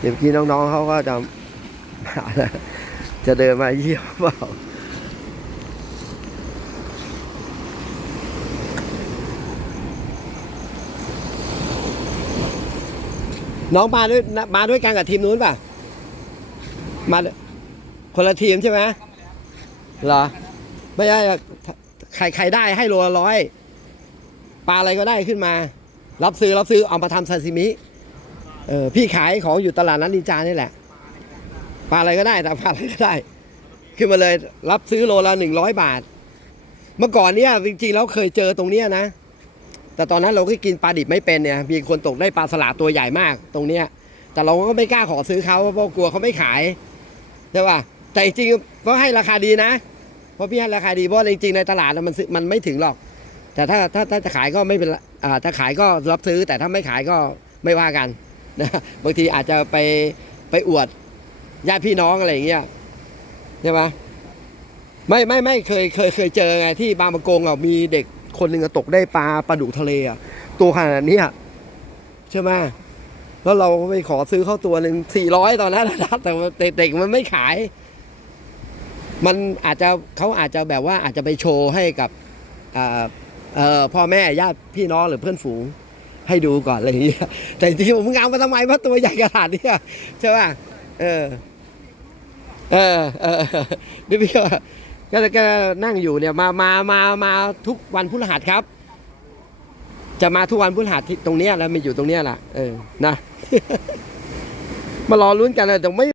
เดี๋ยวกี้น้องๆเขาก็จะจะเดินมาเยี่ยมเปล่าน้องมาด้วยมาด้วยกันกับทีมนู้นป่ะ มาคนละทีมใช่ไหมเหรอ ไม่ใช่ใครใครได้ให้โลละร้อยปลาอะไรก็ได้ขึ้นมา รับซื้อรับซื้อเอามาทำซาซิมิ เออพี่ขายของอยู่ตลาดนัดนินจานี่แหละปลาอะไรก็ได้แต่ปลาอะไรก็ได้ ขึ้นมาเลยรับซื้อโลละหนึ่งร้อยบาท เมื่อก่อนเนี่ยจริงๆแล้วเคยเจอตรงเนี้ยนะ แต่ตอนนั้นเราก็กินปลาดิบไม่เป็นเนี่ย มีคนตกได้ปลาสลาดตัวใหญ่มากตรงเนี้ย แต่เราก็ไม่กล้าขอซื้อเขาเพราะกลัวเขาไม่ขายใช่ป่ะแต่จริงๆก็ให้ราคาดีนะ เพราะพี่ให้ราคาดีเพราะจริงๆในตลาดมันมันไม่ถึงหรอก แต่ถ้าถ้าถ้าจะขายก็ไม่เป็นอ่าถ้าขายก็รับซื้อแต่ถ้าไม่ขายก็ไม่ว่ากัน นะบางทีอาจจะไปไปอวดญาติพี่น้องอะไรอย่างเงี้ยใช่ไหมไม่ไม่ไม่เคยเคยเคยเจอไงที่บางประกงอะมีเด็กคนหนึ่งตกได้ปลาปลาดุกทะเลอะตัวขนาดนี้ใช่ไหมแล้วเราไปขอซื้อเข้าตัวหนึ่งสี่ร้อยตอนนั้นนะแต่เด็กๆมันไม่ขาย มันอาจจะเขาอาจจะแบบว่าอาจจะไปโชว์ให้กับพ่อแม่ญาติพี่น้องหรือเพื่อนฝูง ให้ดูก่อนอะไรอย่างเงี้ยแต่จริงๆผมงามมาทำไมเพราะตัวใหญ่ขนาดนี้ใช่ป่ะเออเออเออนี่พี่ก็ก็ก็นั่งอยู่เนี่ยมามามามาทุกวันพฤหัสครับ จะมาทุกวันพฤหัสที่ตรงเนี้ยแล้วมาอยู่ตรงเนี้ยแหละเออนะมารอลุ้นกันเลยแต่ไม่